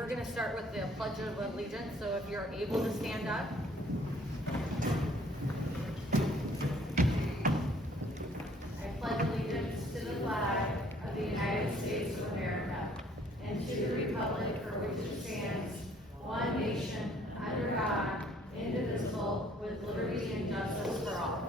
we're going to start with the Pledge of Allegiance, so if you're able to stand up. I pledge allegiance to the flag of the United States of America and to the republic for which it stands, one nation, under God, indivisible, with liberty and justice for all.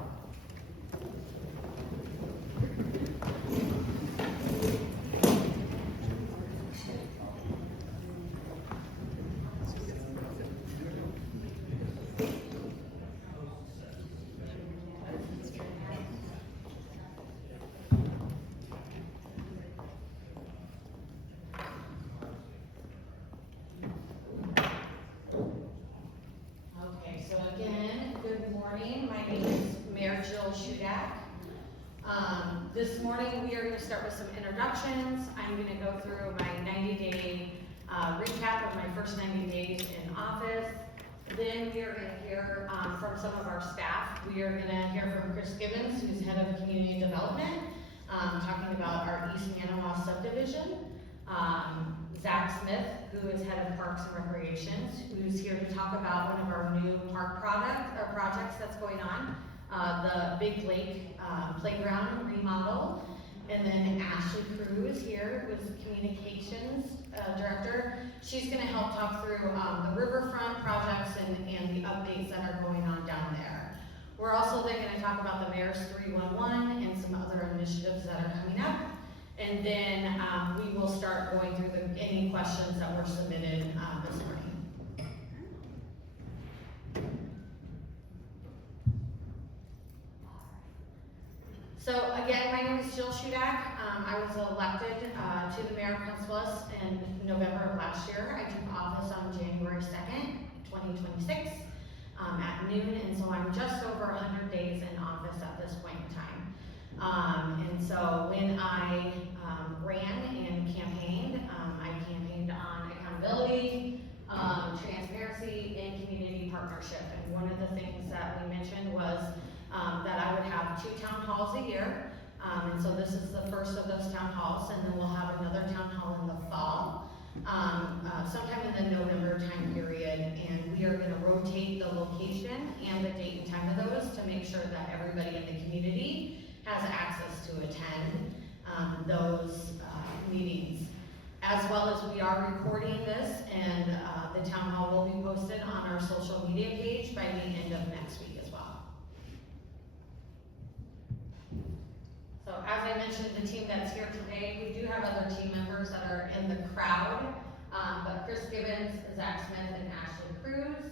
Shudak. This morning we are going to start with some introductions. I'm going to go through my 90-day recap of my first 90 days in office. Then we are going to hear from some of our staff. We are going to hear from Chris Gibbons, who's head of community development, talking about our East Manawa subdivision. Zach Smith, who is head of Parks and Recreations, who's here to talk about one of our new park projects that's going on. The Big Lake playground remodel, and then Ashley Cruz here, who's communications director. She's going to help talk through the riverfront projects and the updates that are going on down there. We're also then going to talk about the Mayor's 311 and some other initiatives that are coming up, and then we will start going through any questions that were submitted this morning. So again, my name is Jill Shudak. I was elected to the mayor of Principalus in November of last year. I took office on January 2nd, 2026 at noon, and so I'm just over 100 days in office at this point in time. And so when I ran and campaigned, I campaigned on accountability, transparency, and community partnership. And one of the things that we mentioned was that I would have 2 town halls a year, and so this is the first of those town halls, and then we'll have another town hall in the fall, sometime in the November time period, and we are going to rotate the location and the date and time of those to make sure that everybody in the community has access to attend those meetings. As well as we are recording this, and the town hall will be posted on our social media page by the end of next week as well. So as I mentioned, the team that's here today, we do have other team members that are in the crowd, but Chris Gibbons, Zach Smith, and Ashley Cruz.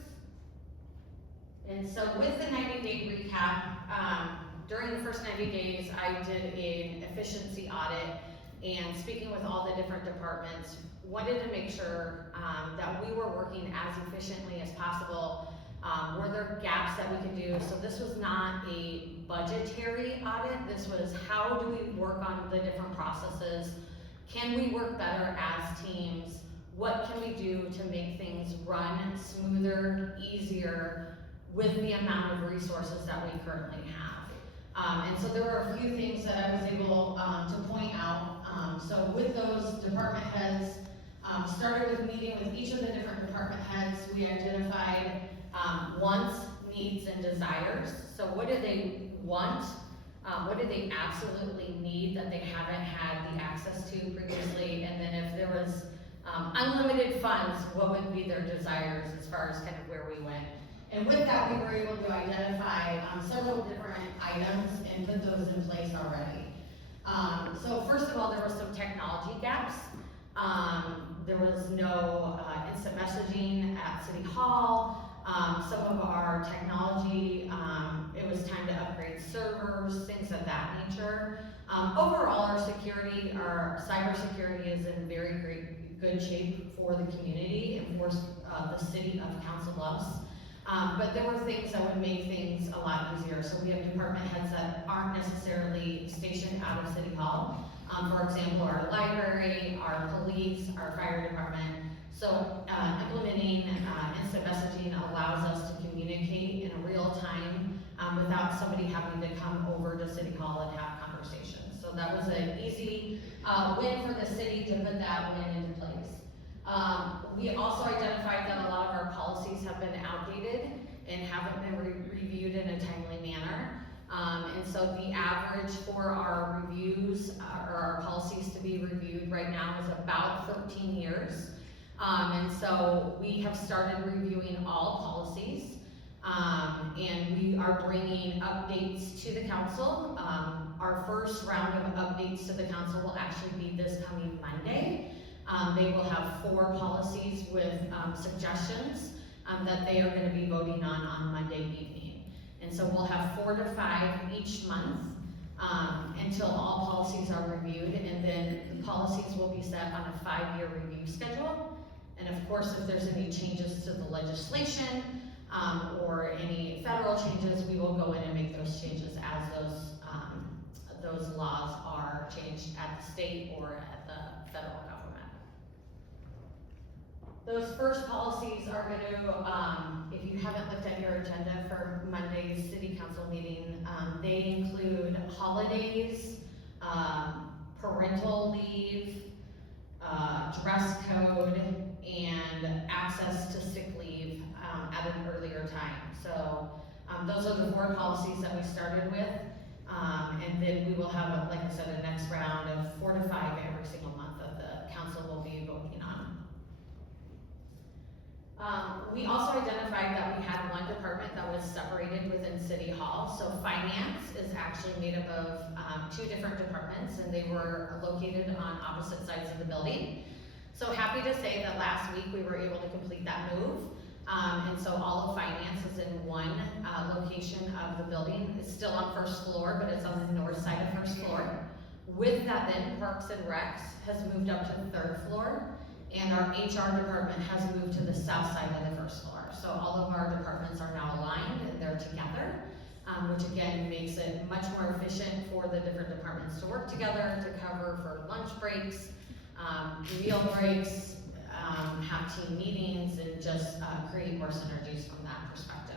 And so with the 90-day recap, during the first 90 days, I did an efficiency audit, and speaking with all the different departments, wanted to make sure that we were working as efficiently as possible. Were there gaps that we could do? So this was not a budgetary audit. This was how do we work on the different processes? Can we work better as teams? What can we do to make things run smoother, easier, with the amount of resources that we currently have? And so there were a few things that I was able to point out. So with those department heads, started with meeting with each of the different department heads. We identified wants, needs, and desires. So what do they want? What do they absolutely need that they haven't had the access to previously? And then if there was unlimited funds, what would be their desires as far as kind of where we went? And with that, we were able to identify several different items and put those in place already. So first of all, there were some technology gaps. There was no instant messaging at City Hall. Some of our technology, it was time to upgrade servers, things of that nature. Overall, our security, our cybersecurity is in very good shape for the community and for the city of Council Bluffs. But there were things that would make things a lot easier. So we have department heads that aren't necessarily stationed out of City Hall. For example, our library, our police, our fire department. So implementing instant messaging allows us to communicate in real time without somebody having to come over to City Hall and have conversations. So that was an easy win for the city to put that win into place. We And so the average for our reviews, or our policies to be reviewed right now is about 13 years. And so we have started reviewing all policies, and we are bringing updates to the council. Our first round of updates to the council will actually be this coming Monday. They will have 4 policies with suggestions that they are going to be voting on Monday evening. And so we'll have 4 to 5 each month until all policies are reviewed, and then the policies will be set on a 5-year review schedule. And of course, if there's any changes to the legislation or any federal changes, we will go in and make those changes as those laws are changed at the state or at the federal government. Those first policies are going to, if you haven't looked at your agenda for Monday's city council meeting, they include holidays, parental leave, dress code, and access to sick leave at an earlier time. So those are the 4 policies that we started with, and then we will have, like I said, a next round of 4 to 5 every single month that the council will be voting on. We also identified that we had one department that was separated within City Hall. So finance is actually made up of 2 different departments, and they were located on opposite sides of the building. So happy to say that last week we were able to complete that move. And so all of finance is in one location of the building. It's still on first floor, but it's on the north side of first floor. With that, then Parks and Recs has moved up to the 3rd floor, and our HR department has moved to the south side of the first floor. So all of our departments are now aligned and they're together, which again makes it much more efficient for the different departments to work together to cover for lunch breaks, meal breaks, have team meetings, and just create more synergies from that perspective.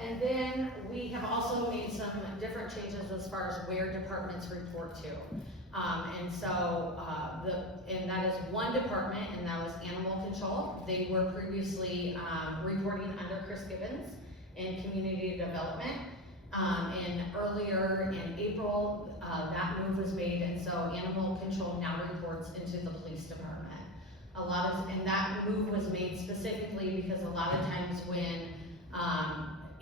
And then we have also made some different changes as far as where departments report to. And so, and that is one department, and that was animal control. They were previously reporting under Chris Gibbons in community development. And earlier in April, that move was made, and so animal control now reports into the police department. And that move was made specifically because a lot of times when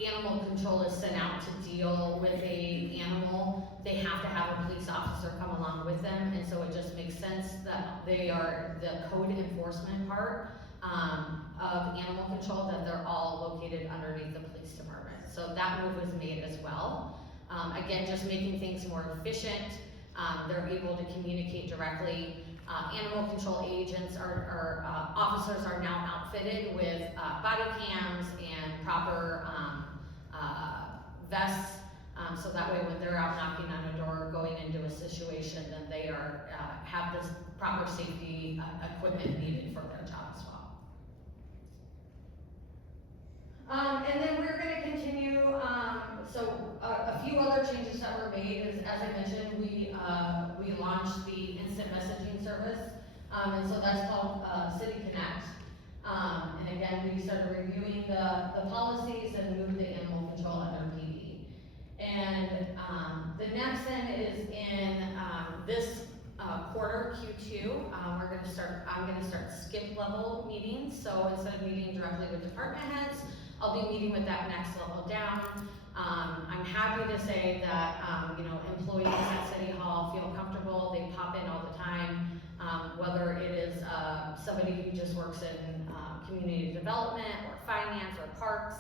animal control is sent out to deal with a animal, they have to have a police officer come along with them, and so it just makes sense that they are the code enforcement part of animal control, that they're all located underneath the police department. So that move was made as well. Again, just making things more efficient. They're able to communicate directly. Animal control agents or officers are now outfitted with body cams and proper vests, so that way when they're out knocking on a door or going into a situation, then they are have this proper safety equipment needed for their job as well. And then we're going to continue, a few other changes that were made is, as I mentioned, we launched the instant messaging service, and so that's called City Connect. And again, we started reviewing the policies and moved the animal control under PD. And the next then is in this quarter, Q2, I'm gonna start skip level meetings. So instead of meeting directly with department heads, I'll be meeting with that next level down. I'm happy to say that employees at City Hall feel comfortable. They pop in all the time, whether it is somebody who just works in community development or finance or parks.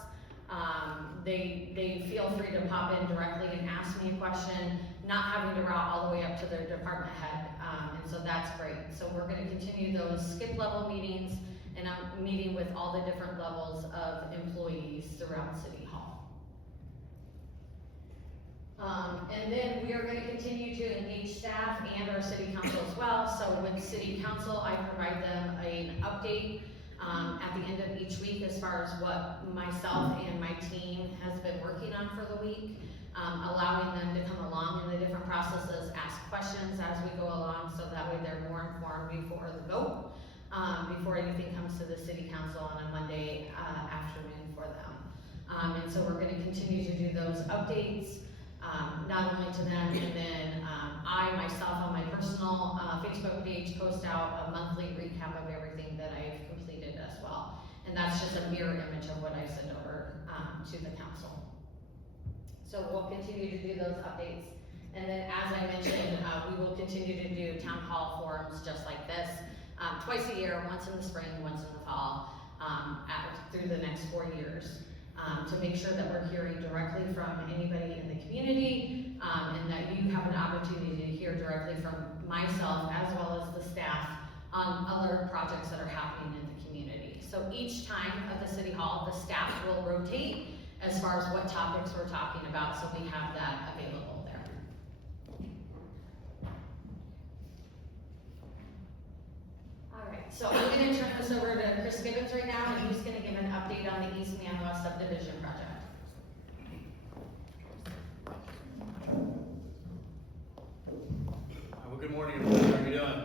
They feel free to pop in directly and ask me a question, not having to route all the way up to their department head, and so that's great. So we're going to continue those skip level meetings, and I'm meeting with all the different levels of employees throughout City Hall. And then we are going to continue to engage staff and our city council as well. So with city council, I provide them an update at the end of each week as far as what myself and my team has been working on for the week, allowing them to come along in the different processes, ask questions as we go along, so that way they're more informed before the vote, before anything comes to the city council on a Monday afternoon for them. And so we're gonna continue to do those updates, not only to them, and then, I myself on my personal, Facebook page post out a monthly recap of everything that I've completed as well. And that's just a mirror image of what I send over, to the council. So we'll continue to do those updates. And then, as I mentioned, we will continue to do town hall forums just like this, twice a year, once in the spring, once in the fall, through the next 4 years, to make sure that we're hearing directly from anybody in the community, and that you have an opportunity to hear directly from myself as well as the staff on other projects that are happening in the community. So each time at the city hall, the staff will rotate as far as what topics we're talking about, so we have that available there. All right, so I'm gonna turn this over to Chris Gibbons right now, and he's gonna give an update on the East Manawa subdivision project. Well, good morning, everyone. How are you doing?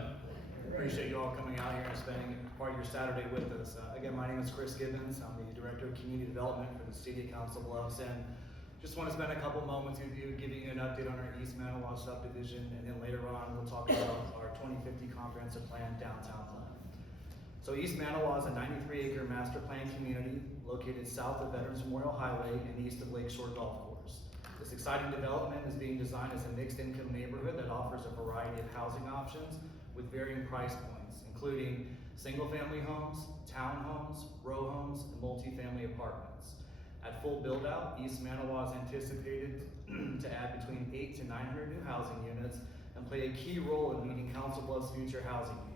Appreciate you all coming out here and spending part of your Saturday with us. Again, my name is Chris Gibbons. I'm the Director of Community Development for the City of Council Bluffs, and just want to spend a couple moments with you, giving you an update on our East Manawa subdivision, and then later on we'll talk about our 2050 comprehensive plan, downtown plan. So East Manawa is a 93-acre master plan community located south of Veterans Memorial Highway and east of Lakeshore Golf Course. This exciting development is being designed as a mixed-income neighborhood that offers a variety of housing options with varying price points, including single-family homes, townhomes, row homes, and multifamily apartments. At full build-out, East Manawa is anticipated to add between 800 to 900 new housing units and play a key role in meeting Council Bluffs' future housing needs.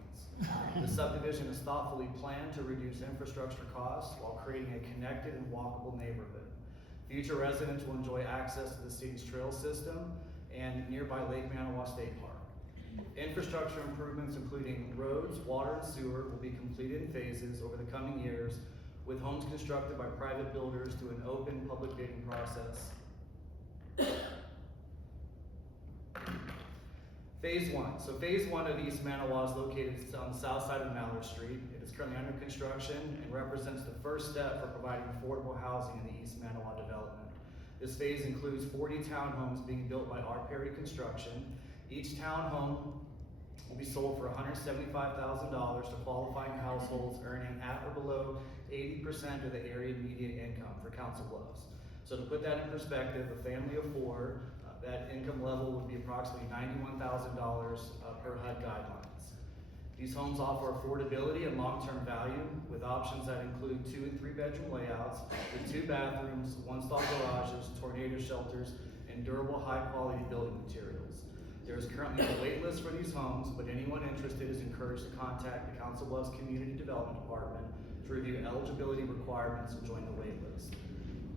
The subdivision is thoughtfully planned to reduce infrastructure costs while creating a connected and walkable neighborhood. Future residents will enjoy access to the city's trail system and nearby Lake Manawa State Park. Infrastructure improvements, including roads, water, and sewer, will be completed in phases over the coming years, with homes constructed by private builders through an open public bidding process. Phase 1. So Phase 1 of East Manawa is located on the south side of Mallard Street. It is currently under construction and represents the first step for providing affordable housing in the East Manawa development. This phase includes 40 townhomes being built by R. Perry Construction. Each townhome will be sold for $175,000 to qualifying households earning at or below 80% of the area median income for Council Bluffs. So to put that in perspective, a family of 4, that income level would be approximately $91,000 per HUD guidelines. These homes offer affordability and long-term value with options that include 2 and 3 bedroom layouts with 2 bathrooms, 1-stall garages, tornado shelters, and durable high-quality building materials. There is currently a wait list for these homes, but anyone interested is encouraged to contact the Council Bluffs Community Development Department to review eligibility requirements and join the wait list.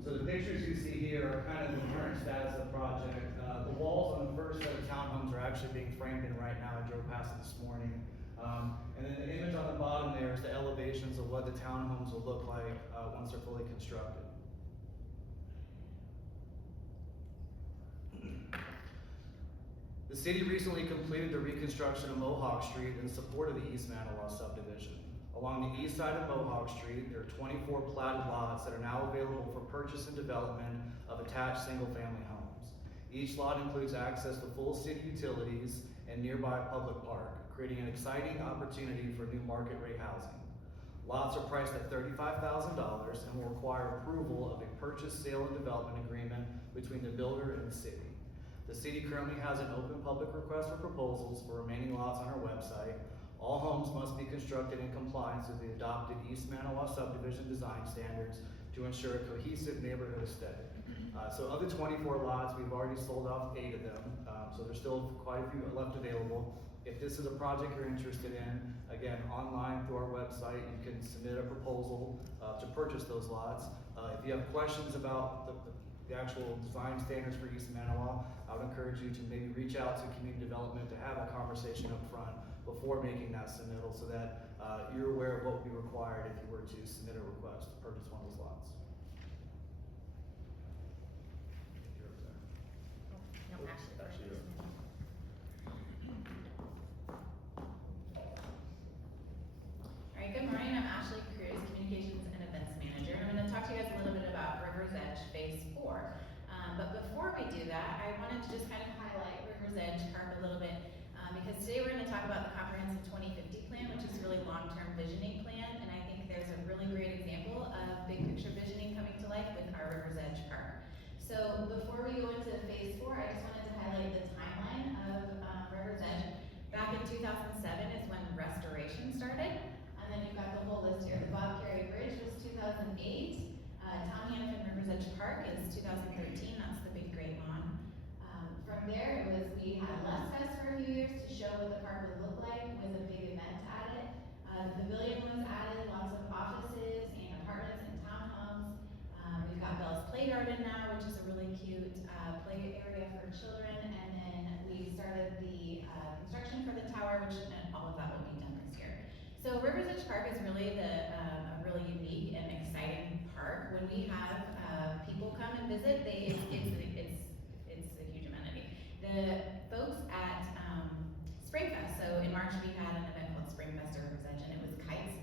So the pictures you see here are kind of the current status of the project. The walls on the first set of townhomes are actually being framed in right now. I drove past it this morning. And then the image on the bottom there is the elevations of what the townhomes will look like once they're fully constructed. The city recently completed the reconstruction of Mohawk Street in support of the East Manawa subdivision. Along the east side of Mohawk Street, there are 24 platted lots that are now available for purchase and development of attached single-family homes. Each lot includes access to full city utilities and nearby public park, creating an exciting opportunity for new market rate housing. Lots are priced at $35,000 and will require approval of a purchase, sale, and development agreement between the builder and the city. The city currently has an open public request for proposals for remaining lots on our website. All homes must be constructed in compliance with the adopted East Manawa subdivision design standards to ensure a cohesive neighborhood aesthetic. So of the 24 lots, we've already sold off 8 of them, so there's still quite a few left available. If this is a project you're interested in, again, online through our website, you can submit a proposal to purchase those lots. If you have questions about the actual design standards for East Manawa, I would encourage you to maybe reach out to community development to have a conversation up front before making that submittal, so that you're aware of what would be required if you were to submit a request to purchase one of those lots. No, Ashley. All right, good morning. I'm Ashley Cruz, Communications and Events Manager. I'm going to talk to you guys a little bit about River's Edge was 2013. That's the big gray lawn. From there, we had Less Fest for a few years to show what the park would look like with a big event added. The pavilion was added, lots of offices and apartments and townhomes. We've got Bell's Play Garden now, which is a really cute play area for children. And then we started the construction for the tower, which all of that will be done this year. So Rivers Edge Park is really a really unique and exciting park. When we have people come and visit, it's a huge amenity. The folks at Springfest, so in March we had an event called Springfest at Rivers Edge, and it was kites.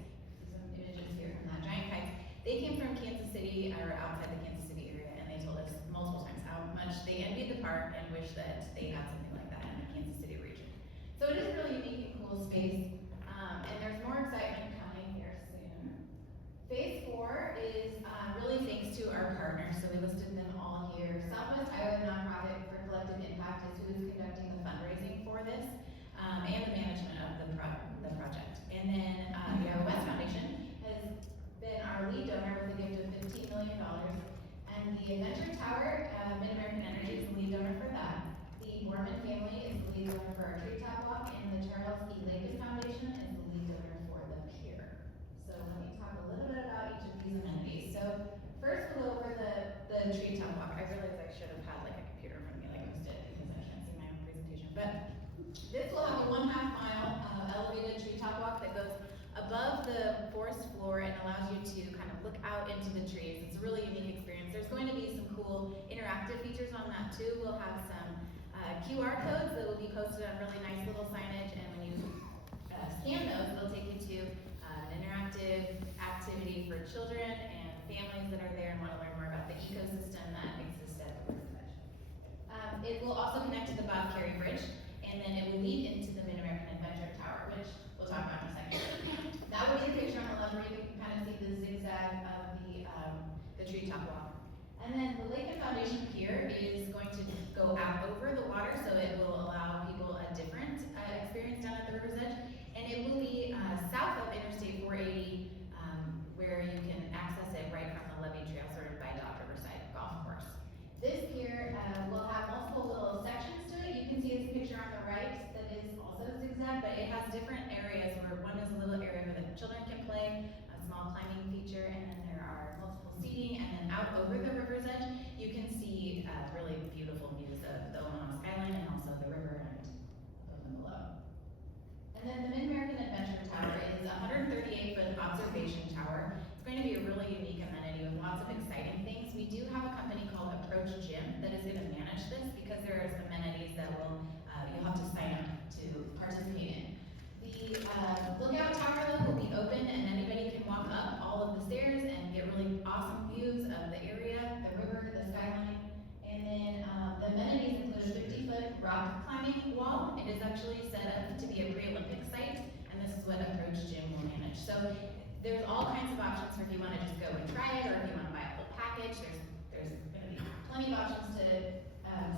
Some images here from that, giant kites. They came from Kansas City, or outside the Kansas City area, and they told us multiple times how much they envied the park and wish that they had something like that in the Kansas City region. So it is a really unique and cool space, and there's more excitement coming here soon. Phase 4 is really thanks to our partners, so we listed them all here. Southwest Iowa Nonprofit for Collective Impact is who is conducting the fundraising for this, And the management of the project. And then the Iowa West Foundation has been our lead donor with a gift of $15 million. And the Adventure Tower, Mid-American Energy is the lead donor for that. The Borman family is the lead donor for our treetop walk, and the Charles E. Lincoln Foundation is the lead donor for the pier. So let me talk a little bit about each of these amenities. So first we'll go over the treetop walk. I realized I should have had like a computer in front of me like I just did because I can't see my own presentation. But this will have a 1.5 mile elevated treetop walk that goes above the forest floor and allows you to kind of look out into the trees. It's a really unique experience. There's going to be some cool interactive features on that too. We'll have some QR codes that will be posted on really nice little signage, and when you scan those, it'll take you to an interactive activity for children and families that are there and want to learn more about the ecosystem that exists at the River's Edge. It will also connect to the Bob Carey Bridge, and then it will lead into the Mid-American Adventure Tower, which we'll talk about in a second. That would be a picture on the left where you can kind of see the zigzag of the treetop walk. And then the Lincoln Foundation Pier is going to go out over the water, so it will allow people a different experience down at the River's Edge. And it will be south of Interstate 480, where you can access it right from the Levee Trail, sort of by Dock Riverside Golf Course. This pier will have multiple little sections to it. You can see this picture on the right that is also zigzag, But it has different areas where one is a little area where the children can play, a small climbing feature, and then there are multiple seating, and then out over the River's Edge, you can see really beautiful views of the Omaha skyline and also the river and above and below. And then the Mid-American Adventure Tower is It's a 138-foot observation tower. It's going to be a really unique amenity with lots of exciting things. We do have a company called Approach Gym that is going to manage this because there are amenities that will you'll have to sign up to participate in. The lookout tower though will be open and anybody can walk up all of the stairs and get really awesome views of the area, the river, the skyline. And then the amenities include a 50-foot rock climbing wall. It is actually set up to be a pre-Olympic site, and this is what Approach Gym will manage. So there's all kinds of options for if you want to just go and try it, or if you want to buy a full package. There's going to be Plenty of options to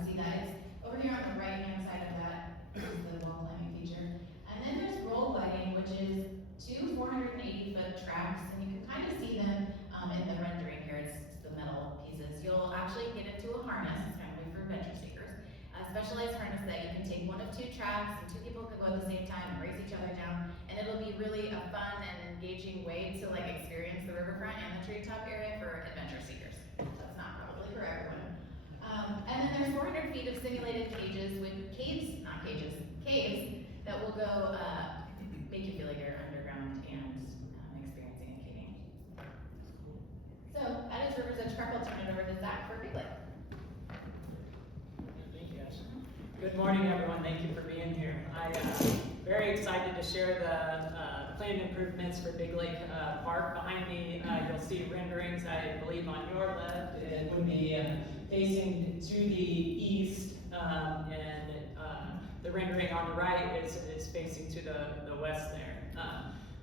see that. It's over here on the right-hand side of that is the wall climbing feature. And then there's roll gliding, which is two 480-foot tracks, and you can kind of see them in the rendering here. It's the metal pieces. You'll actually get into a harness. It's kind of for adventure seekers. A specialized harness that you can take one of two tracks, and two people can go at the same time and race each other down. And it'll be really a fun and engaging way to like experience the riverfront and the treetop area for adventure seekers. That's not probably for everyone. And then there's 400 feet of simulated cages with caves that will go make you feel like you're underground and experiencing a caving. So that is Rivers Edge Park. I'll turn it over to Zach for Big Lake. Thank you, Ashley. Good morning, everyone. Thank you for being here. I'm very excited to share the planned improvements for Big Lake Park. Behind me, you'll see renderings, I believe on your left. It would be facing to the east, and the rendering on the right is facing to the west there.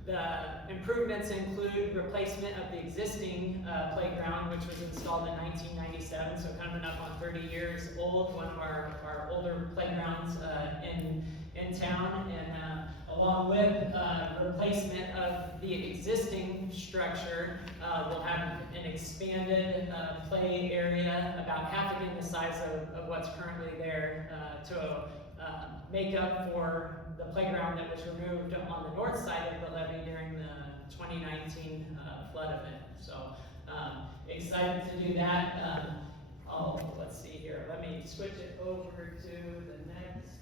The improvements include replacement of the existing playground, which was installed in 1997, so coming up on 30 years old, one of our older playgrounds in town, and along with replacement of the existing structure, we'll have an expanded play area, about half again the size of what's currently there, to make up for the playground that was removed on the north side of the levee during the 2019 flood event. So excited to do that. Let's see here. Let me switch it over to the next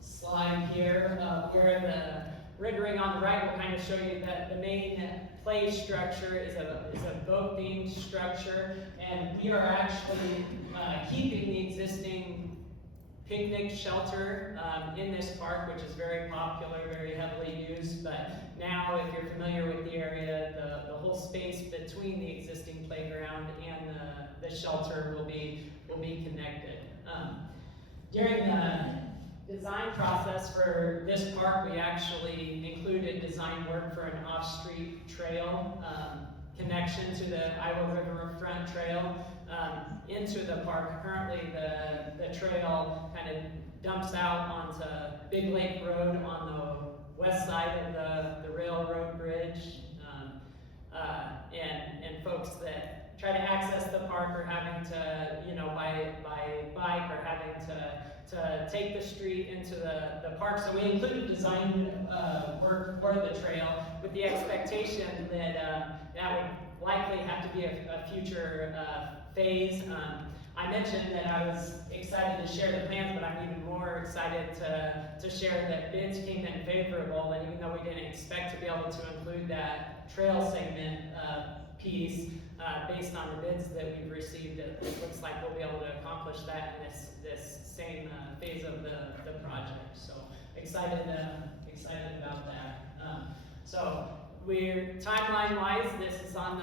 slide here, where the rendering on the right will kind of show you that the main play structure is a boat-themed structure, and we are actually keeping the existing picnic shelter in this park, which is very popular, very heavily used. But now, if you're familiar with the area, the whole space between the existing playground and the shelter will be connected. During the design process for this park, we actually included design work for an off-street trail connection to the Iowa River Front Trail into the park. Currently, the trail kind of dumps out onto Big Lake Road on the west side of the railroad bridge, and folks that try to access the park are having to, by bike, or having to take the street into the park. So we included design work for the trail with the expectation that that would likely have to be a future phase. I mentioned that I was excited to share the plans, but I'm even more excited to share that bids came in favorable, and even though we didn't expect to be able to include that trail segment piece, based on the bids that we've received, it looks like we'll be able to accomplish that in this same phase of the project. So excited about that. So we're timeline-wise, this is on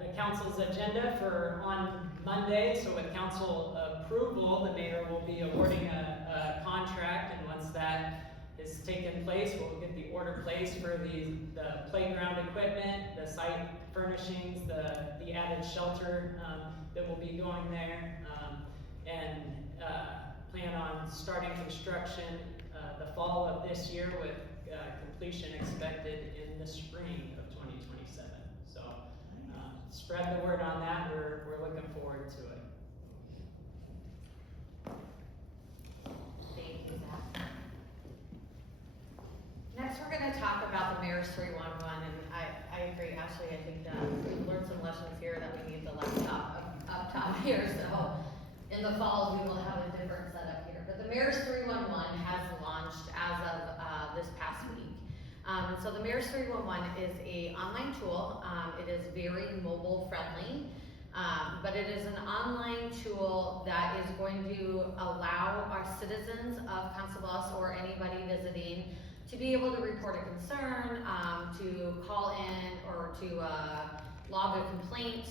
the council's agenda for on Monday. So with council approval, the mayor will be awarding a contract, and once that is taken place, we'll get the order placed for the playground equipment, the site furnishings, the added shelter that will be going there, and plan on starting construction the fall of this year, with completion expected in the spring of 2027. So spread the word on that. We're looking forward to it. Thank you, Zach. Next, we're going to talk about the Mayor's 311, and I agree, Ashley. I think we've learned some lessons here that we need the laptop up top here. So in the fall, we will have a different setup here. But the Mayor's 311 has launched as of this past week. So the Mayor's 311 is an online tool. It is very mobile friendly, but it is an online tool that is going to allow our citizens of Council Bluffs, or anybody visiting, to be able to report a concern, to call in, or to log a complaint,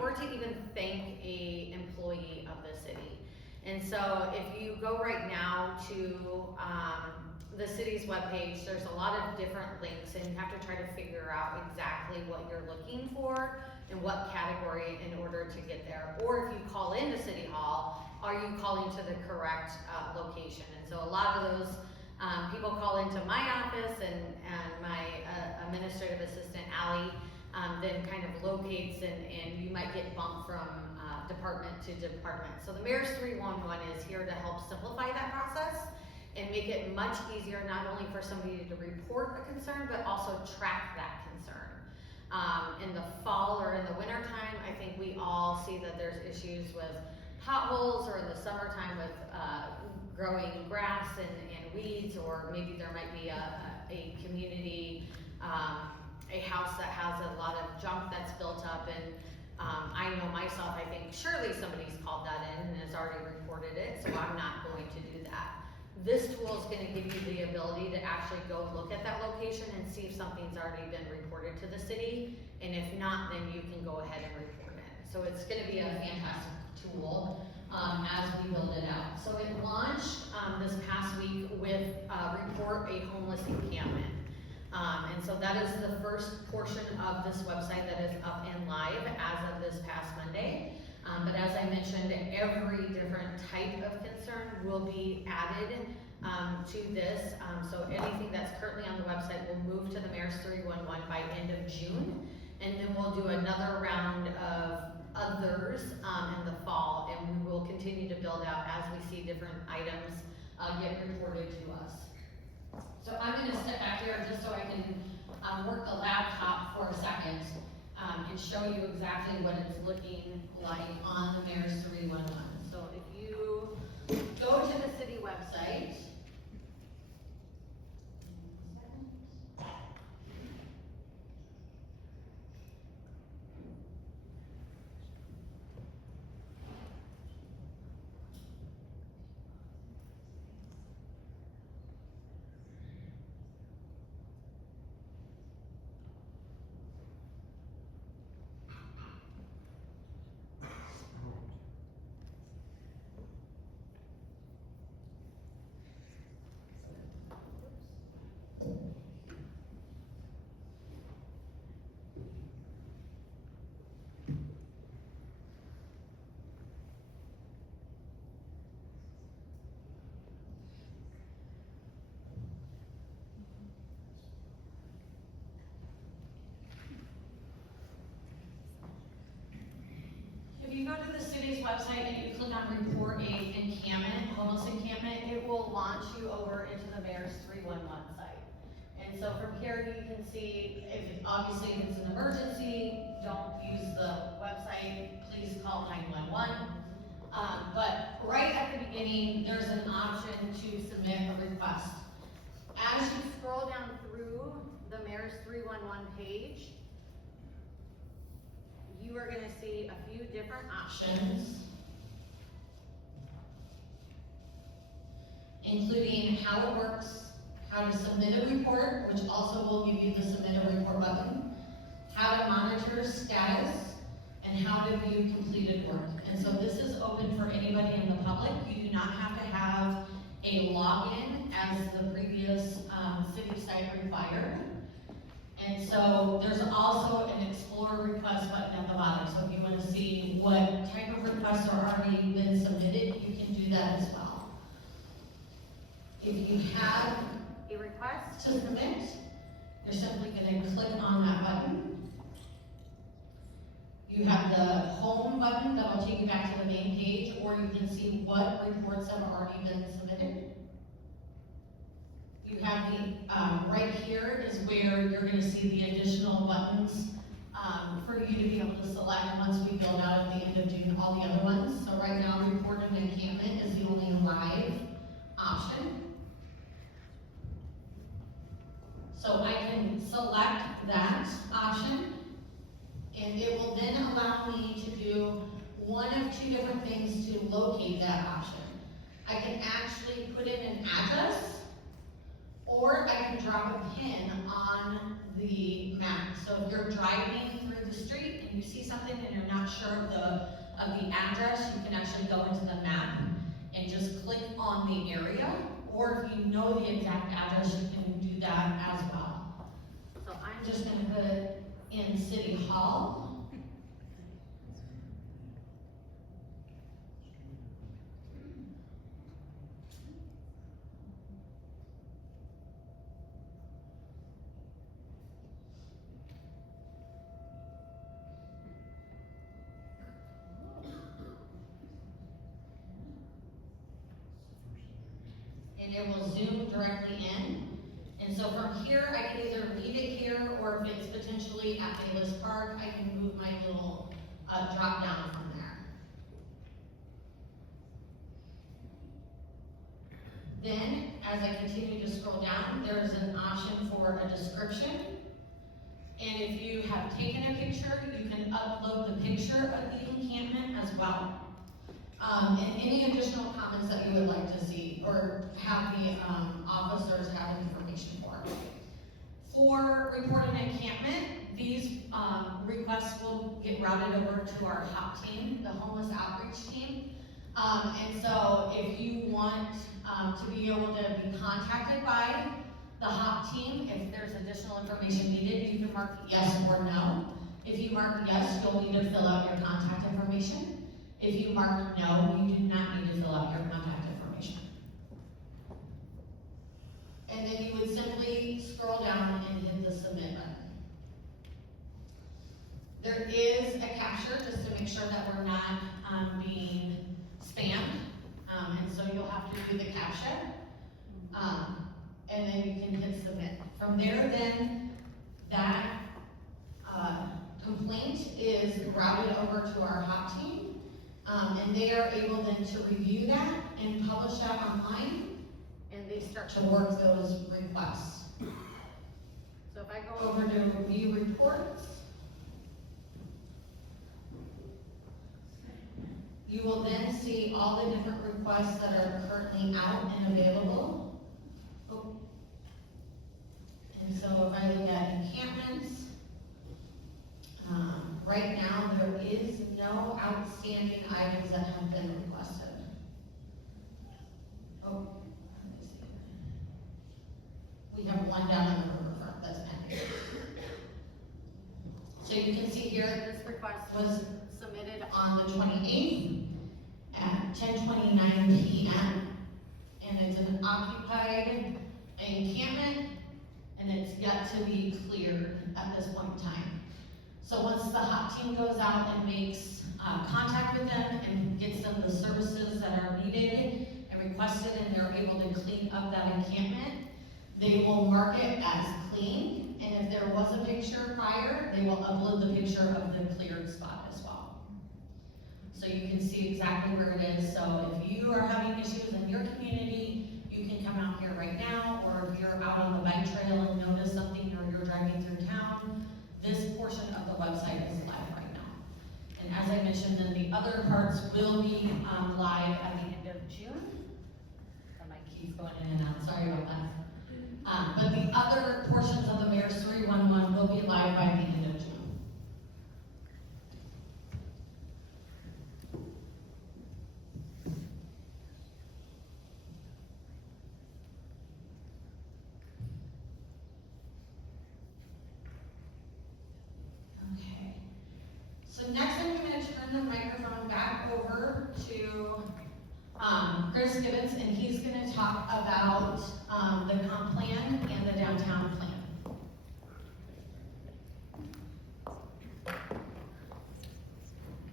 or to even thank a employee of the city. And so if you go right now to the city's webpage, there's a lot of different links, and you have to try to figure out exactly what you're looking for and what category in order to get there. Or if you call into City Hall, are you calling to the correct location? And so a lot of those people call into my office, and my administrative assistant, Allie, then kind of locates, and you might get bumped from department to department. So the Mayor's 311 is here to help simplify that process and make it much easier, not only for somebody to report a concern, but also track that concern. In the fall or in the winter time, I think we all see that there's issues with potholes, or in the summertime with growing grass and weeds, or maybe there might be a community, a house that has a lot of junk that's built up, and I know myself, I think surely somebody's called that in and has already reported it, so I'm not going to do that. This tool is going to give you the ability to actually go look at that location and see if something's already been reported to the city, and if not, then you can go ahead and report it. So it's going to be a fantastic tool as we build it out. So it launched this past week with Report a Homeless Encampment. And And so that is the first portion of this website that is up and live as of this past Monday. But as I mentioned, every different type of concern will be added to this. So anything that's currently on the website will move to the Mayor's 311 by end of June. And then we'll do another round of others in the fall, and we will continue to build out as we see different items get reported to us. So I'm gonna step back here just so I can work the laptop for a second and show you exactly what it's looking like on the Mayor's 311. So if you go to the city website, if you go to the city's website and you click on report a encampment, homeless encampment, it will launch you over into the Mayor's 311 site. And so from here you can see, obviously if it's an emergency, don't use the website, please call 911. But right at the beginning, there's an option to submit a request. As you scroll down through the Mayor's 311 page, you are gonna see a few different options, including how it works, how to submit a report, which also will give you the submit a report button, how to monitor status, and how to view completed work. And so this is open for anybody in the public. You do not have to have a login as the previous city site required. And so there's also an explore request button at the bottom. So if you want to see what type of requests are already been submitted, you can do that as well. If you have a request to submit, you're simply going to click on that button. You have the home button that will take you back to the main page, or you can see what reports have already been submitted. You have the, right here is where you're gonna see the additional buttons for you to be able to select once we build out at the end of June all the other ones. So right now, report an encampment is the only live option. So I can select that option, and it will then allow me to do one of two different things to locate that option. I can actually put in an address, or I can drop a pin on the map. So if you're driving through the street and you see something and you're not sure of the address, you can actually go into the map and just click on the area. Or if you know the exact address, you can do that as well. So I'm just gonna put it in City Hall. And it will zoom directly in. And so from here, I can either leave it here, or if it's potentially at Bayless Park, I can move my little drop down from there. Then, as I continue to scroll down, there's an option for a description. And if you have taken a picture, you can upload the picture of the encampment as well. And any additional comments that you would like to see or have the officers have information for. For report an encampment, these requests will get routed over to our HOP team, the homeless outreach team. And so if you want to be able to be contacted by the HOP team, if there's additional information information needed, you can mark yes or no. If you mark yes, you'll need to fill out your contact information. If you mark no, you do not need to fill out your contact information. And then you would simply scroll down and hit the submit button. There is a capture just to make sure that we're not being spammed. And so you'll have to do the capture. And then you can hit submit. From there then, that complaint is routed over to our hot team. And they are able then to review that and publish that online. And they start to work those requests. So if I go over to review reports, you will then see all the different requests that are currently out and available. Oh. And so if I look at encampments, right now there is no outstanding items that have been requested. Oh, let me see. We have one down on the riverfront that's pending. So you can see here, this request was submitted on the 28th at 10:29 p.m. And it's an occupied encampment, and it's yet to be cleared at this point in time. So once the hot team goes out and makes contact with them and gets them the services that are needed and requested, and they're able to clean up that encampment, they will mark it as clean, and if there was a picture prior, they will upload the picture of the cleared spot as well. So you can see exactly where it is. So if you are having issues in your community, you can come out here right now, or if you're out on the bike trail and notice something, or you're driving through town, this portion of the website is live right now. And as I mentioned, then the other parts will be live at the end of June. And my keys going in and out, sorry about that. But the other portions of the Mayor's 311 will be live by the end of June. Okay. So next I'm going to turn the microphone back over to Chris Gibbons, and he's going to talk about the comp plan and the downtown plan.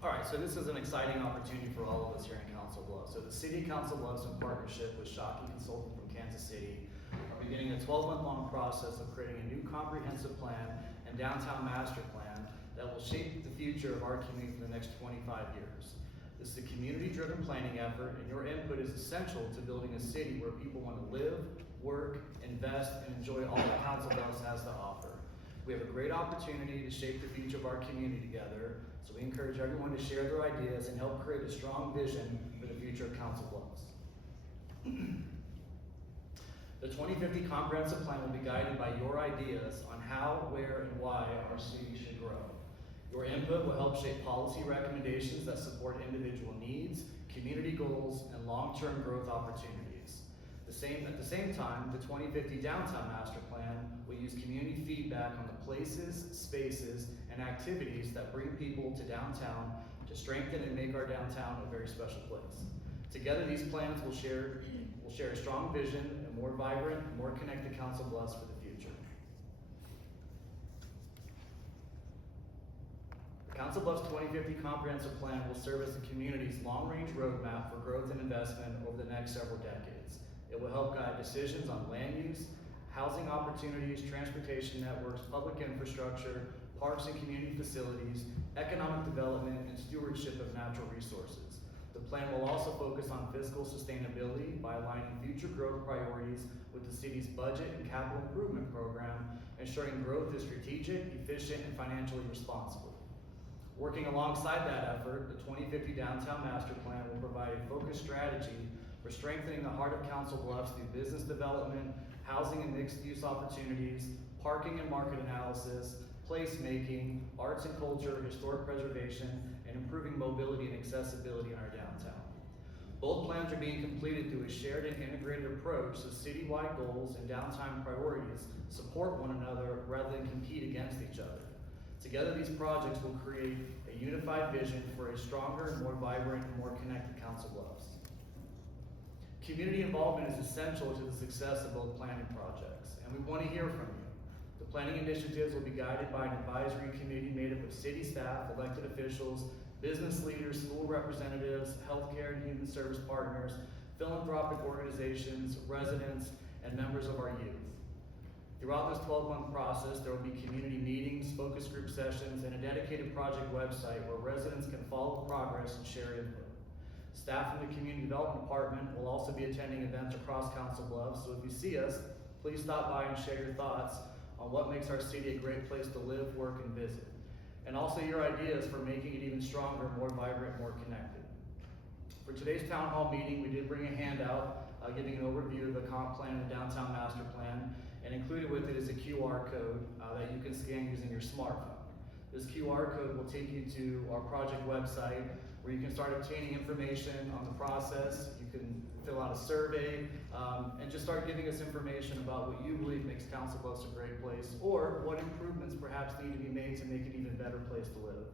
All right, so this is an exciting opportunity for all of us here in Council Bluffs. So the City Council Bluffs, in partnership with Shudak Consulting from Kansas City, are beginning a 12-month-long process of creating a new comprehensive plan and downtown master plan that will shape the future of our community for the next 25 years. This is a community-driven planning effort, and your input is essential to building a city where people want to live, work, invest, and enjoy all that Council Bluffs has to offer. We have a great opportunity to shape the future of our community together, so we encourage everyone to share their ideas and help create a strong vision for the future of Council Bluffs. The 2050 Comprehensive Plan will be guided by your ideas on how, where, and why our city should grow. Your input will help shape policy recommendations that support individual needs, community goals, and long-term growth opportunities. At the same time, the 2050 Downtown Master Plan will use community feedback on the places, spaces, and activities that bring people to downtown to strengthen and make our downtown a very special place. Together, these plans will share a strong vision, a more vibrant, more connected Council Bluffs for the future. The Council Bluffs 2050 Comprehensive Plan will serve as the community's long-range roadmap for growth and investment over the next several decades. It will help guide decisions on land use, housing opportunities, transportation networks, public infrastructure, parks and community facilities, economic development, and stewardship of natural resources. The plan will also focus on fiscal sustainability by aligning future growth priorities with the city's budget and capital improvement program, ensuring growth is strategic, efficient, and financially responsible. Working alongside that effort, the 2050 Downtown Master Plan will provide a focused strategy for strengthening the heart of Council Bluffs through business development, housing and mixed-use opportunities, parking and market analysis, placemaking, arts and culture, historic preservation, and improving mobility and accessibility in our downtown. Both plans are being completed through a shared and integrated approach so citywide goals and downtown priorities support one another rather rather than compete against each other. Together, these projects will create a unified vision for a stronger, more vibrant, and more connected Council Bluffs. Community involvement is essential to the success of both planning projects, and we want to hear from you. The planning initiatives will be guided by an advisory committee made up of city staff, elected officials, business leaders, school representatives, healthcare and human service partners, philanthropic organizations, residents, and members of our youth. Throughout this 12-month process, there will be community meetings, focus group sessions, and a dedicated project website where residents can follow progress and share input. Staff from the Community Development Department will also be attending events across Council Bluffs, so if you see us, please stop by and share your thoughts on what makes our city a great place to live, work, and visit. And also your ideas for making it even stronger, more vibrant, more connected. For today's town hall meeting, we did bring a handout giving an overview of the comp plan and the downtown master plan, and included with it is a QR code that you can scan using your smartphone. This QR code will take you to our project website where you can start obtaining information on the process. You can fill out a survey and just start giving us information about what you believe makes Council Bluffs a great place, or what improvements perhaps need to be made to make it an even better place to live.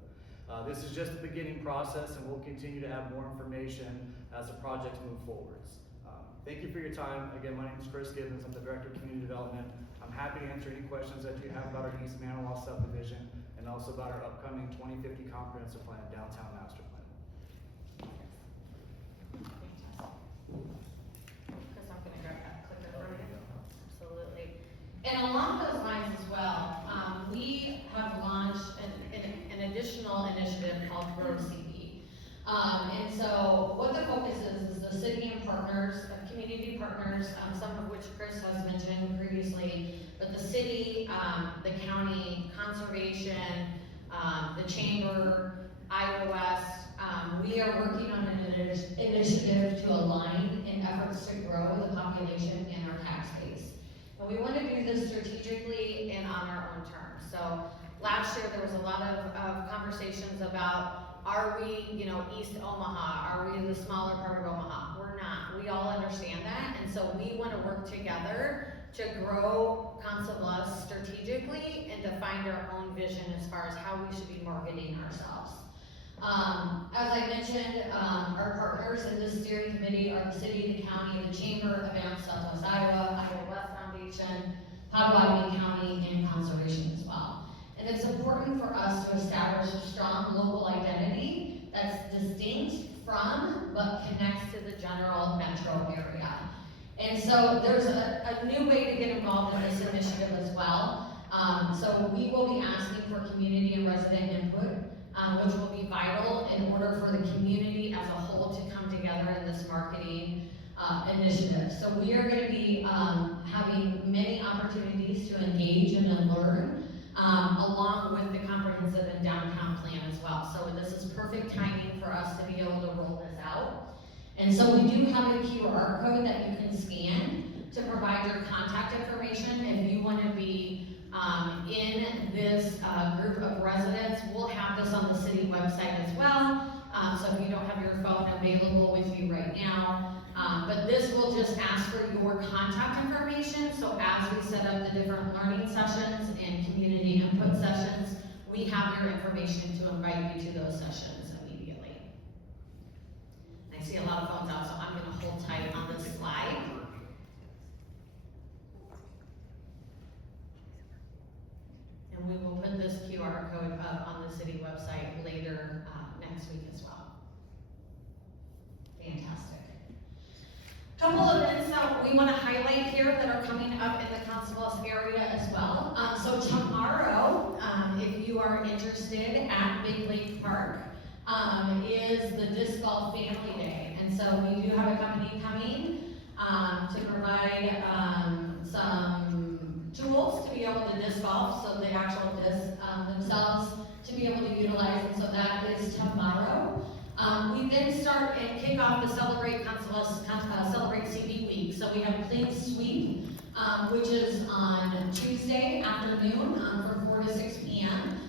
This is just the beginning process, and we'll continue to have more information as the projects move forwards. Thank you for your time. Again, my name is Chris Gibbons. I'm the Director of Community Development. I'm happy to answer any questions that you have about our East Manawa subdivision and also about our upcoming 2050 Comprehensive Plan and Downtown Master Plan. Chris, I'm gonna grab that clicker for you. Absolutely. And along those lines as well, we have launched an additional initiative called Grow CD. And so what the focus is the city and partners, community partners, some of which Chris has mentioned previously, but the city, the county, conservation, the chamber, Iowa West, we are working on an initiative to align in efforts to grow the population in our tax base. And we want to do this strategically and on our own terms. So last year there was a lot of conversations about, are we, East Omaha? Are we the smaller part of Omaha? We're not. We all understand that, and so we want to work together to grow Council Bluffs strategically and to find our own vision as far as how we should be marketing ourselves. As I mentioned, our partners in this steering committee are the city, the county, the chamber, Advanced Southwest Iowa, Iowa West Foundation, Potawatomi County, and conservation as well. And it's important for us to establish a strong local identity that's distinct from but connects to the general metro area. And so there's a new way to get involved in this initiative as well. So we will be asking for community and resident input, which will be vital in order for the community as a whole to come together in this marketing initiative. So we are going to be having many opportunities to engage and learn along with the comprehensive and downtown plan as well. So this is perfect timing for us to be able to roll this out. And so we do have a QR code that you can scan to provide your contact information if you want to be in this group of residents. We'll have this on the city website as well. So if you don't have your phone available with you right now, but this will just ask for your contact information. So as we set up the different learning sessions and community input sessions, we have your information to invite you to those sessions immediately. I see a lot of phones out, so I'm going to hold tight on this slide. And we will put this QR code up on the city website later next week as well. Fantastic. Couple of events that we want to highlight here that are coming up in the Council Bluffs area as well. So tomorrow, if you are interested at Big Lake Park, is the Disc Golf Family Day. And so we do have a company coming to provide some tools to be able to disc golf, so the actual discs themselves to be able to utilize, and so that is tomorrow. We then start and kick off the Celebrate CB Week. So we have Clean Sweep, which is on Tuesday afternoon from 4 to 6 p.m.,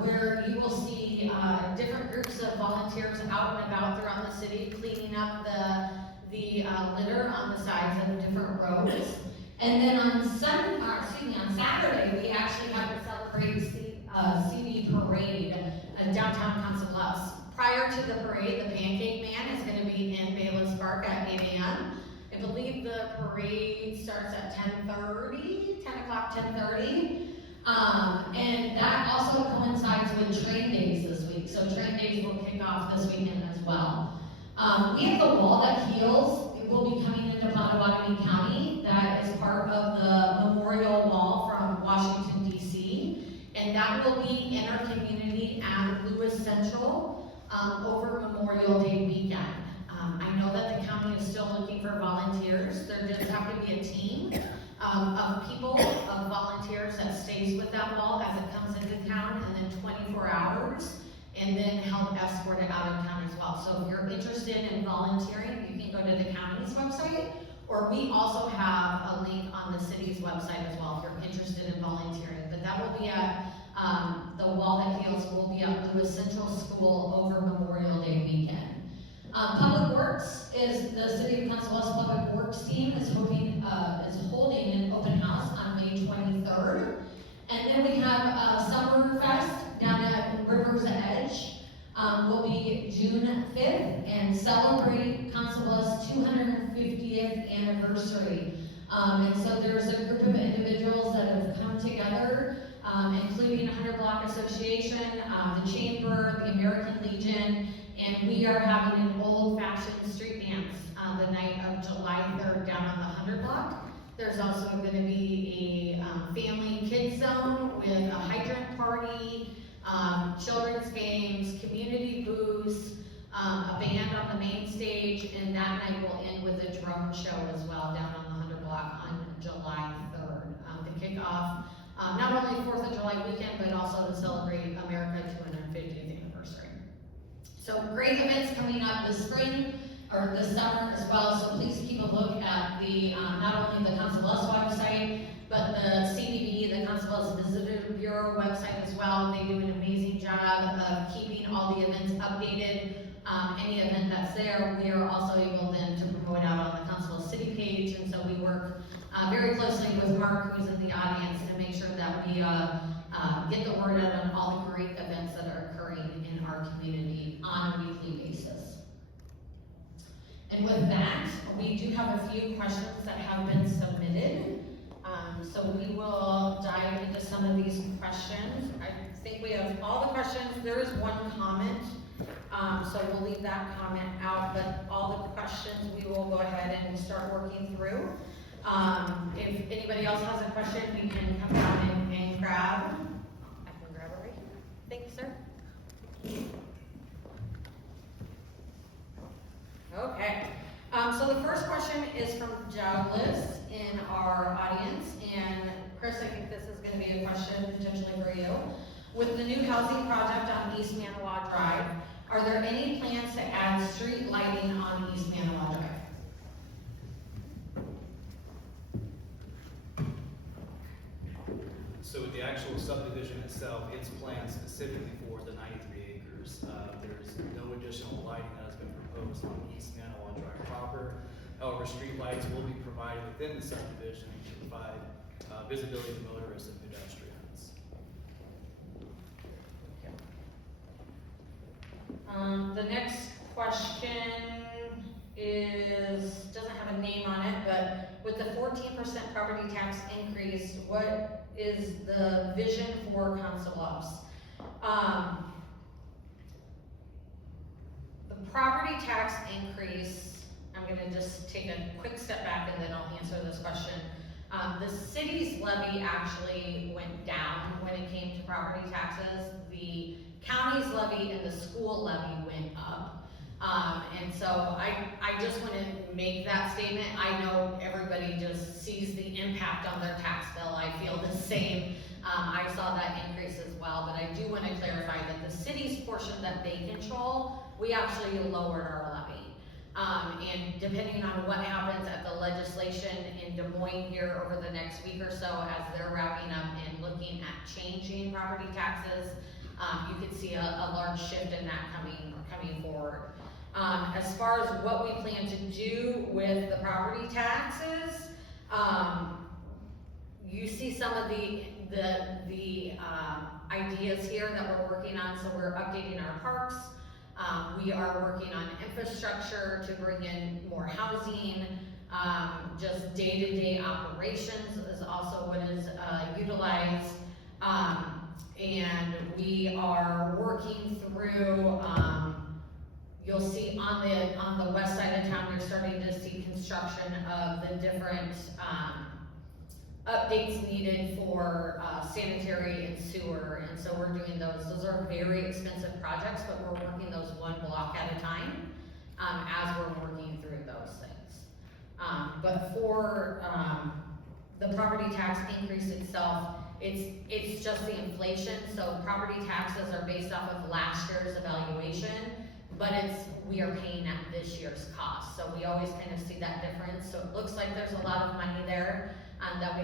where you will see different groups of volunteers out and about throughout the city cleaning up the litter on the sides of different roads. And then on Saturday, we actually downtown Council Bluffs. Prior to the parade, the Pancake Man is gonna be in Bayless Park at 8 a.m. I believe the parade starts at 10:30, 10 o'clock, 10:30. And that also coincides with train days this week, so train days will kick off this weekend as well. We have the wall that heals. It will be coming into Potawatomi County. That is part of the memorial wall from Washington, D.C. And that will be in our community at Lewis Central over Memorial Day weekend. I know that the county is still looking for volunteers. There does have to be a team of people, of volunteers that stays with that wall as it comes into town, and then 24 hours, and then help escort it out of town as well. So if you're interested in volunteering, you can go to the county's website, or we also have a link on the city's website as well if you're interested in volunteering. But that will be at, the Wall That Heals will be at Lewis Central School over Memorial Day weekend. Public Works is the City of Council Bluffs Public Works team is holding an open house on May 23rd. And then we have Summer Fest down at River's Edge. Will be June 5th and celebrate Council Bluffs' 250th anniversary. And so there's a group of individuals that have come together, including 100 Block Association, the Chamber, the American Legion, and we are having an old-fashioned street dance the night of July 3rd down on the 100 Block. There's also going to be a family kids zone with a hydrant party, children's games, community booths, a band on the main stage, and that night will end with a drum show as well down on the 100 Block on July 3rd. To kick off not only 4th of July weekend, but also to celebrate America's 250th anniversary. So great events coming up this spring, or this summer as well, so please keep a look at the, not only the Council Bluffs website, but the CBB, the Council Bluffs Visitor Bureau website as well. They do an amazing job of keeping all the events updated. Any event that's there, we are also able then to promote out on the Council Bluffs City page, and so we work very closely with Mark, who's in the audience, to make sure that we get the word out on all the great events that are occurring in our community on a weekly basis. And with that, we do have a few questions that have been submitted. So we will dive into some of these questions. I think we have all the questions. There is one comment, so we'll leave that comment out, but all the questions we will go ahead and start working through. If anybody else has a question, we can come down and grab. I can grab it right here. Thank you, sir. Okay, so the first question is from Douglas in our audience, and Chris, I think this is going to be a question potentially for you. With the new housing project on East Manawa Drive, are there any plans to add street lighting on East Manawa Drive? So with the actual subdivision itself, it's planned specifically for the 93 acres. There's no additional lighting that has been proposed on East Manawa Drive proper. However, street lights will be provided within the subdivision to provide visibility to motorists and pedestrians. The next question doesn't have a name on it, but with the 14% property tax increase, what is the vision for Council Bluffs? The property tax increase, I'm gonna just take a quick step back and then I'll answer this question. The city's levy actually went down when it came to property taxes. The county's levy and the school levy went up. And so I just want to make that statement. I know everybody just sees the impact on their tax bill. I feel the same. I saw that increase as well, but I do want to clarify that the city's portion that they control, we actually lowered our levy. And depending on what happens at the legislation in Des Moines here over the next week or so, as they're wrapping up and looking at changing property taxes, you could see a large shift in that coming forward. As far as what we plan to do with the property taxes, you see some of the the ideas here that we're working on, so we're updating our parks. We are working on infrastructure to bring in more housing. Just day-to-day operations is also what is utilized. And we are working through, you'll see on the west side of town, you're starting to see construction of the different, updates needed for, sanitary and sewer, and so we're doing those. Those are very expensive projects, but we're working those one block at a time, as we're working through those things. But for, the property tax increase itself, it's just the inflation, so property taxes are based off of last year's evaluation, but we are paying at this year's cost, so we always kind of see that difference. So it looks like there's a lot of money there, that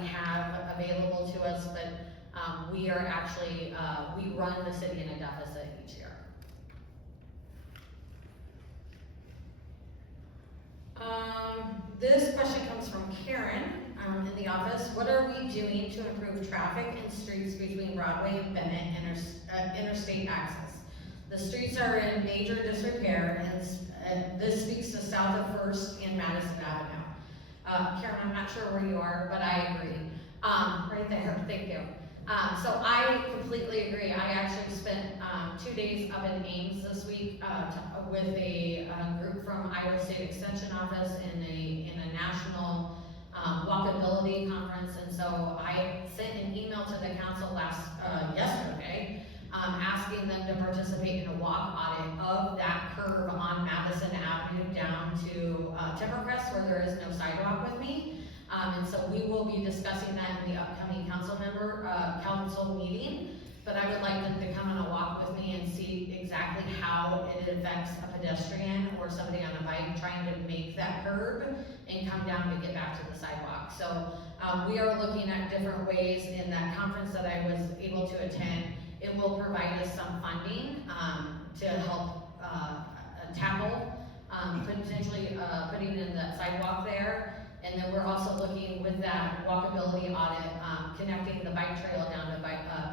we have available to us, but, we are actually, we run the city in a deficit each year. This question comes from Karen, in the office. What are we doing to improve traffic and streets between Broadway and Bennett interstate access? The streets are in major disrepair, and this speaks to south of First and Madison Avenue. Karen, I'm not sure where you are, but I agree. Right there, thank you. So I completely agree. I actually spent 2 days up in Ames this week with a group from Iowa State Extension Office in a national walkability conference, and so I sent an email to the council yesterday asking them to participate in a walk audit of that curve on Madison Avenue down to Timbercrest, where there is no sidewalk with me. And so we will be discussing that in the upcoming council meeting, but I would like them to come on a walk with me and see exactly how it affects a pedestrian or somebody on a bike trying to make that curve and come down to get back to the sidewalk. So we are looking at different ways. In that conference that I was able to attend, it will provide us some funding to help tackle potentially putting in that sidewalk there. And then we're also looking with that walkability audit, connecting the bike trail down to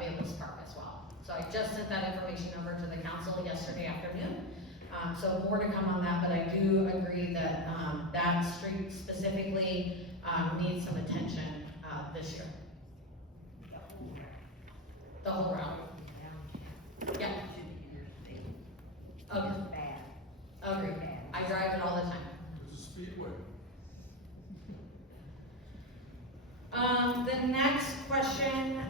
Bayless Park as well. So I just sent that information over to the council yesterday afternoon. So more to come on that, but I do agree that that street specifically needs some attention this year. The whole route. Yeah. Okay. Agreed. I drive it all the time. There's a speedway. The next question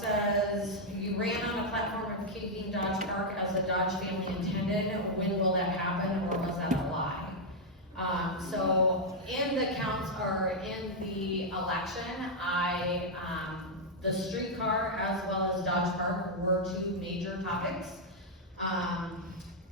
says, you ran on a platform of keeping Dodge Park as the Dodge family intended. When will that happen, or was that a lie? So in the counts or in the election, the streetcar as well as Dodge Park were two major topics. I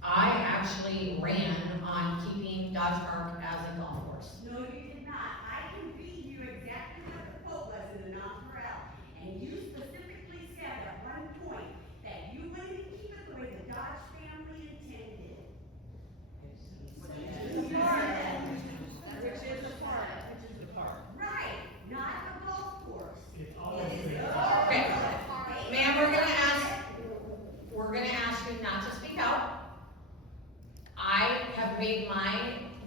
actually ran on keeping Dodge Park as a golf course. No, you did not. I can read you exactly what the quote was in the non-corral. And you specifically said at one point that you wanted to keep it the way the Dodge family intended. Which is the park. Right, not a golf course. It is. Okay. Ma'am, we're gonna ask you not to speak out. I have made my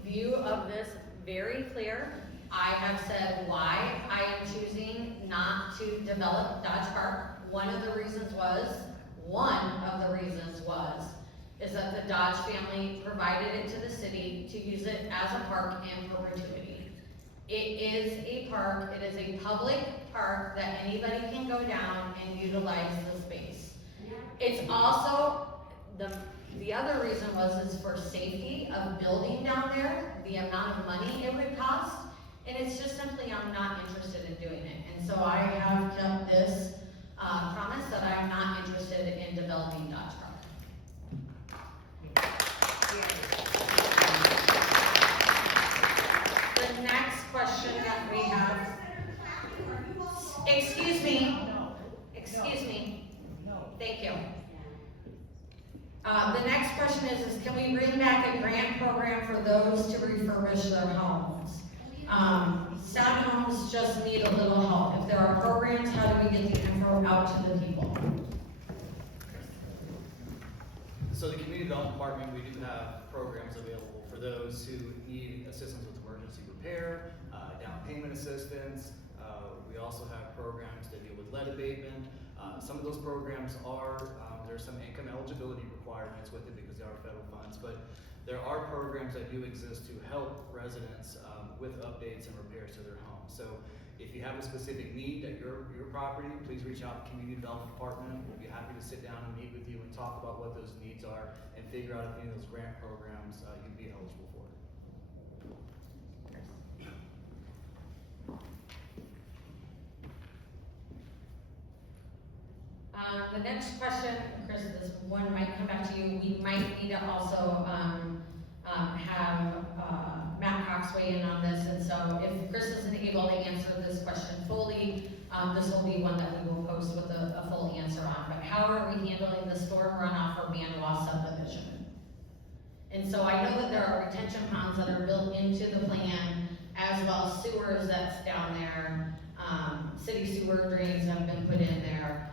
view of this very clear. I have said why I am choosing not to develop Dodge Park. One of the reasons was, is that the Dodge family provided it to the city to use it as a park in perpetuity. It is a park, it is a public park that anybody can go down and utilize the space. It's also, the other reason is for safety of building down there, the amount of money it would cost, and it's just simply I'm not interested in doing it. And so I have kept this promise that I'm not interested in developing Dodge Park. The next question that we have, excuse me, thank you. The next question is can we bring back a grant program for those to refurbish their homes? Sad homes just need a little help. If there are programs, how do we get the info out to the people? So the community development department, we do have programs available for those who need assistance with emergency repair, down payment assistance. We also have programs that deal with lead abatement. Some of those programs are, there's some income eligibility requirements with it because they are federal funds, but there are programs that do exist to help residents with updates and repairs to their homes. So if you have a specific need at your property, please reach out to community development department. We'll be happy to sit down and meet with you and talk about what those needs are and figure out if any of those grant programs you'd be eligible for. The next question, Chris, this one might come back to you. We might need to also have Matt Cox weigh in on this, and so if Chris isn't able to answer this question fully, this will be one that we will post with a full answer on. But how are we handling the storm runoff for Benoit subdivision? And so I know that there are retention ponds that are built into the plan, as well as sewers that's down there. City sewer drains have been put in there.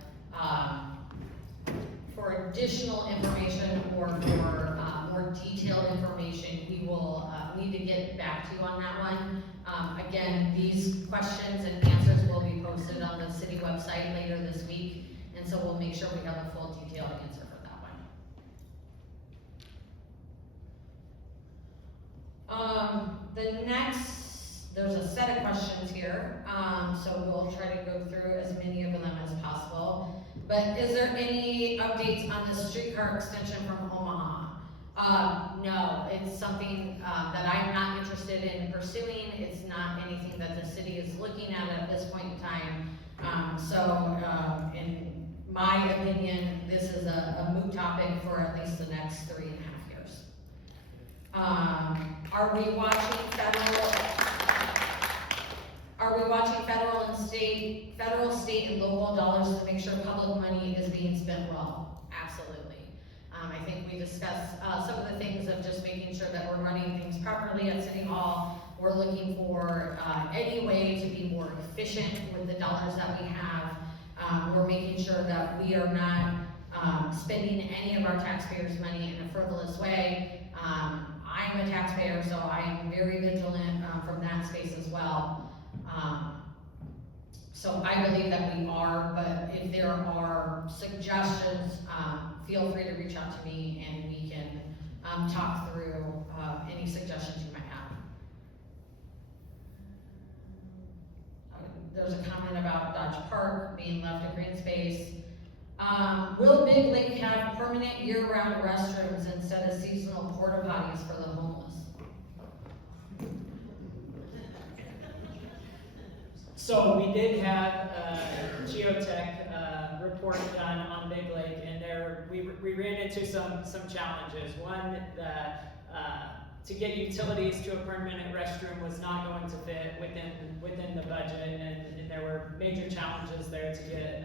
For additional information or for more detailed information, we will need to get back to you on that one. Again, these questions and answers will be posted on the city website later this week, and so we'll make sure we have a full detailed answer for that one. The next, there's a set of questions here, so we'll try to go through as many of them as possible. But is there any updates on the streetcar extension from Omaha? No, it's something that I'm not interested in pursuing. It's not anything that the city is looking at this point in time. In my opinion, this is a moot topic for at least the next 3.5 years. Are we watching federal, state, and local dollars to make sure public money is being spent well? Absolutely. I think we discussed some of the things of just making sure that we're running things properly at City Hall. We're looking for any way to be more efficient with the dollars that we have. We're making sure that we are not spending any of our taxpayers' money in a frivolous way. I'm a taxpayer, so I am very vigilant from that space as well. So I believe that we are, but if there are suggestions, feel free to reach out to me and we can talk through any suggestions you might have. There's a comment about Dodge Park being left a green space. Will Big Lake have permanent year-round restrooms instead of seasonal porta potties for the homeless? So we did have a geotech report done on Big Lake, and there we ran into some challenges. One, to get utilities to a permanent restroom was not going to fit within the budget, and there were major challenges there to get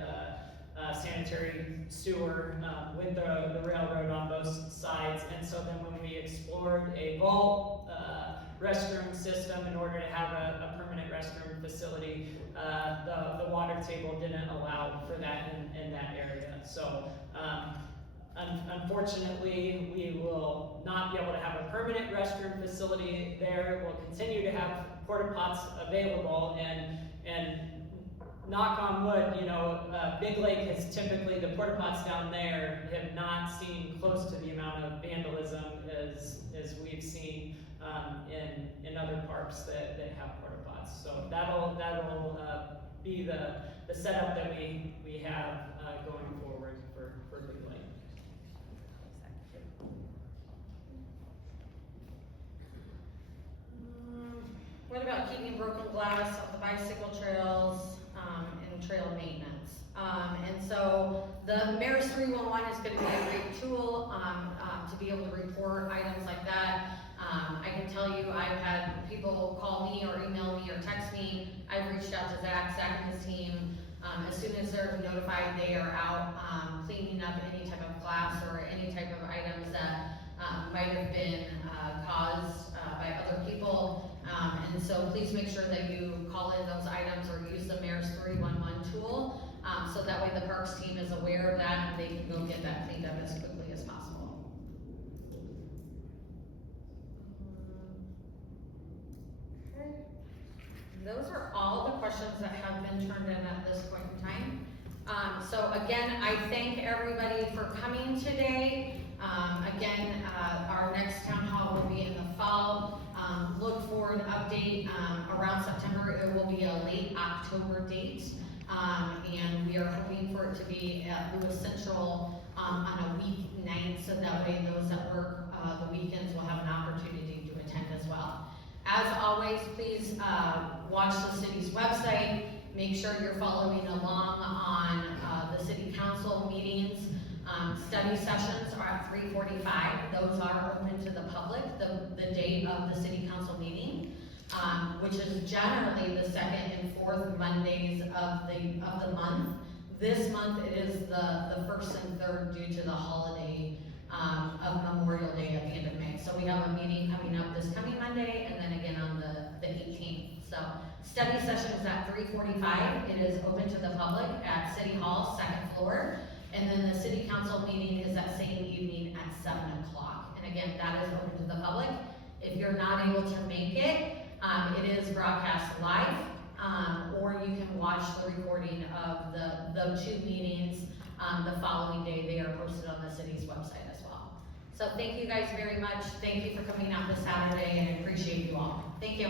sanitary sewer with the railroad on both sides. And so then when we explored a vault restroom system in order to have a permanent restroom facility, the water table didn't allow for that in that area. So unfortunately, we will not be able to have a permanent restroom facility there. We'll continue to have porta pots available, and knock on wood, Big Lake has typically, the porta pots down there have not seen close to the amount of vandalism as we've seen in other parks that have porta pots. So that'll be the setup that we have going forward for Big Lake. What about keeping broken glass on the bicycle trails and trail maintenance? And so the Mayor's 311 is going to be a great tool to be able to report items like that. I can tell you I've had people call me or email me or text me. I've reached out to Zach and his team. As soon as they're notified they are out cleaning up any type of glass or any type of items that might have been caused by other people, And so please make sure that you call in those items or use the mayor's 311 tool, so that way the parks team is aware of that and they can go get that cleaned up as quickly as possible. Okay. Those are all the questions that have been turned in at this point in time. So again, I thank everybody for coming today. Again, our next town hall will be in the fall. Look forward update around September. It will be a late October date. And we are hoping for it to be at Lewis Central on a weeknight, so that way those that work the weekends will have an opportunity to attend as well. As always, please watch the city's website. Make sure you're following along on the city council meetings. Study sessions are at 3:45. Those are open to the public the day of the city council meeting, which is generally the second and fourth Mondays of the month. This month it is the first and third due to the holiday of Memorial Day at the end of May. So we have a meeting coming up this coming Monday and then again on the 18th. So study session is at 3:45. It is open to the public at City Hall, second floor. And then the city council meeting is that same evening at 7 o'clock. And again, that is open to the public. If you're not able to make it, it is broadcast live, or you can watch the recording of the two meetings the following day. They are posted on the city's website as well. So thank you guys very much. Thank you for coming out this Saturday, and I appreciate you all. Thank you.